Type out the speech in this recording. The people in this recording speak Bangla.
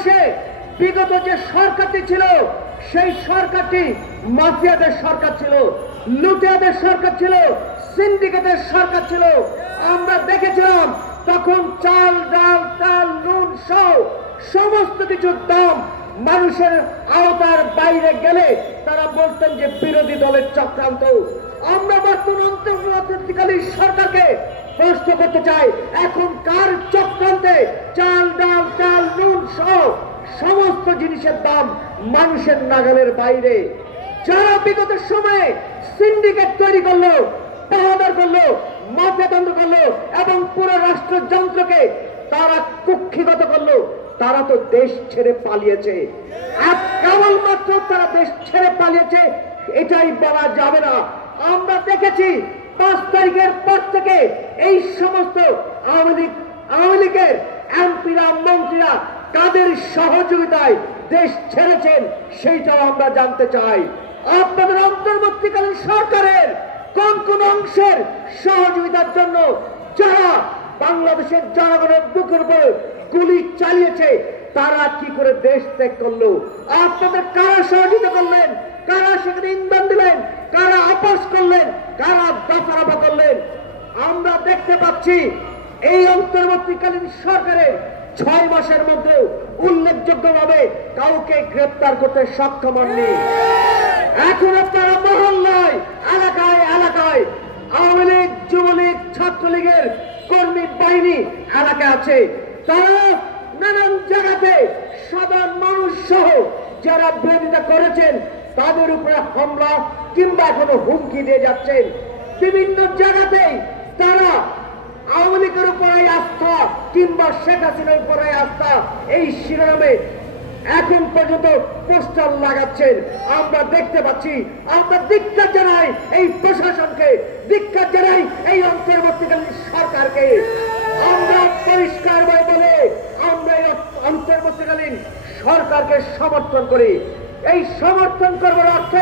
বাংলাদেশে বিগত যে সরকারটি ছিল, সেই সরকারটি মাফিয়াদের সরকার ছিল, লুটিয়াদের সরকার ছিল, সিন্ডিকেটের সরকার ছিল। আমরা দেখেছিলাম, তখন চাল, ডাল, তাল, নুন সহ সমস্ত কিছুর দাম মানুষের আওতার বাইরে গেলে তারা বলতেন যে বিরোধী দলের চক্রান্ত। আমরা বর্তমান সরকারকে প্রশ্ন করতে চাই, এখন কার চক্রান্তে চাল, ডাল সমস্ত জিনিসের দাম মানুষের নাগালের বাইরে। যারা বিগত সময়ে সিন্ডিকেট তৈরি করল পাহাদার করল মাফিয়াতন্ত্র করল এবং পুরো রাষ্ট্রযন্ত্রকে তারা কুক্ষিগত করল, তারা তো দেশ ছেড়ে পালিয়েছে। আর কেবলমাত্র তারা দেশ ছেড়ে পালিয়েছে, এটাই বলা যাবে না। আমরা দেখেছি পাঁচ তারিখের পর থেকে এই সমস্ত আওয়ামী লীগ আওয়ামী লীগের এমপিরা, মন্ত্রীরা কাদের সহযোগিতায় দেশ ছেড়েছেন, সেইটাও আমরা জানতে চাই। আপনাদের অন্তর্বর্তীকালীন সরকারের কোন কোন অংশের সহযোগিতার জন্য যারা বাংলাদেশের জনগণের বুকের উপর গুলি চালিয়েছে, তারা কি করে দেশ ত্যাগ করল? আপনাদের কারা সহযোগিতা করলেন? কারা সেখানে ইন্ধন দিলেন? কারা আপোষ করলেন? কারা দফারফা করলেন? আমরা দেখতে পাচ্ছি এই অন্তর্বর্তীকালীন সরকারের ছয় মাসের মধ্যে উল্লেখযোগ্যভাবে কাউকে গ্রেপ্তার করতে সক্ষম হননি। এখন আপনারা মহল্লায় এলাকায় এলাকায় আওয়ামী লীগ, যুবলীগ, ছাত্রলীগের কর্মী বাহিনী এলাকায় আছে। তারা নানান জায়গাতে সাধারণ মানুষ সহ যারা বিরোধিতা করেছেন, তাদের উপরে হামলা কিংবা এখনও হুমকি দিয়ে যাচ্ছেন। বিভিন্ন জায়গাতেই তারা আওয়ামী লীগের উপরে আস্থা কিংবা শেখ হাসিনার উপরে আস্থা, এই শিরোনামে এখন পর্যন্ত পোস্টার লাগাচ্ছেন। আমরা দেখতে পাচ্ছি, আমরা ধিক্কার জানাই এই প্রশাসনকে ধিক্কার জানাই এই অন্তর্বর্তীকালীন সরকারকে। আমরা পরিষ্কার বলে আমরা এই অন্তর্বর্তীকালীন সরকারকে সমর্থন করি। এই সমর্থন করবার অর্থ